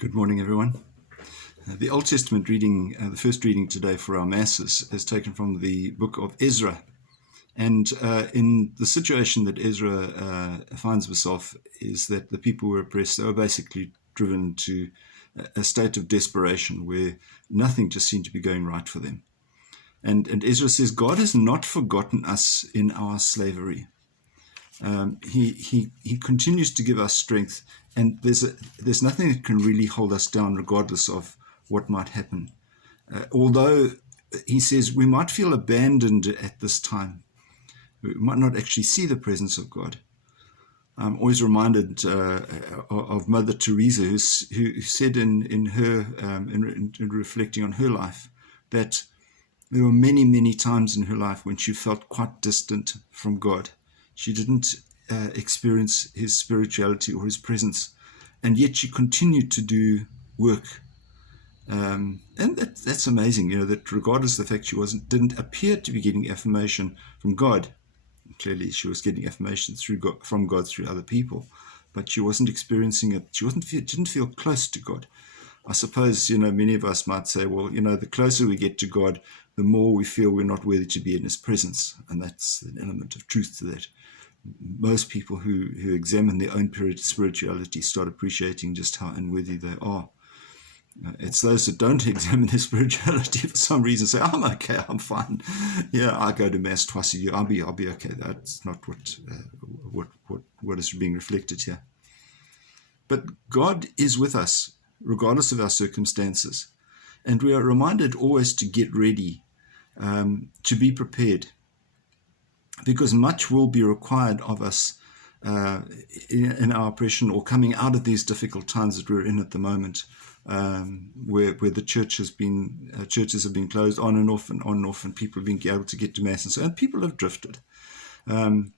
Good morning, everyone. The Old Testament reading, the first reading today for our Masses, is taken from the book of Ezra. And in the situation that Ezra finds himself is that the people were oppressed. They were basically driven to a state of desperation where nothing just seemed to be going right for them. And Ezra says, God has not forgotten us in our slavery. He continues to give us strength, and there's nothing that can really hold us down regardless of what might happen. Although he says we might feel abandoned at this time, we might not actually see the presence of God. I'm always reminded of Mother Teresa, who said in reflecting on her life that there were many, many times in her life when she felt quite distant from God. She didn't experience his spirituality or his presence, and yet she continued to do work. And that's amazing, that regardless of the fact she didn't appear to be getting affirmation from God. Clearly, she was getting affirmation from God through other people, but she wasn't experiencing it. She didn't feel close to God. I suppose, many of us might say, well, the closer we get to God, the more we feel we're not worthy to be in his presence. And that's an element of truth to that. Most people who examine their own spirituality start appreciating just how unworthy they are. It's those that don't examine their spirituality for some reason say, I'm okay, I'm fine. Yeah, I go to Mass twice a year. I'll be okay. That's not what is being reflected here. But God is with us, regardless of our circumstances. And we are reminded always to get ready, to be prepared, because much will be required of us in our oppression or coming out of these difficult times that we're in at the moment, where the churches have been closed on and off, and people have been able to get to Mass, and so on. People have drifted. Some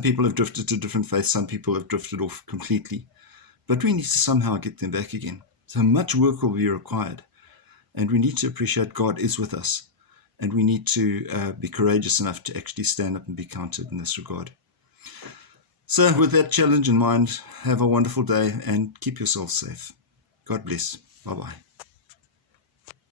people have drifted to different faiths. Some people have drifted off completely. But we need to somehow get them back again. So much work will be required. And we need to appreciate God is with us. And we need to be courageous enough to actually stand up and be counted in this regard. So with that challenge in mind, have a wonderful day and keep yourself safe. God bless. Bye-bye.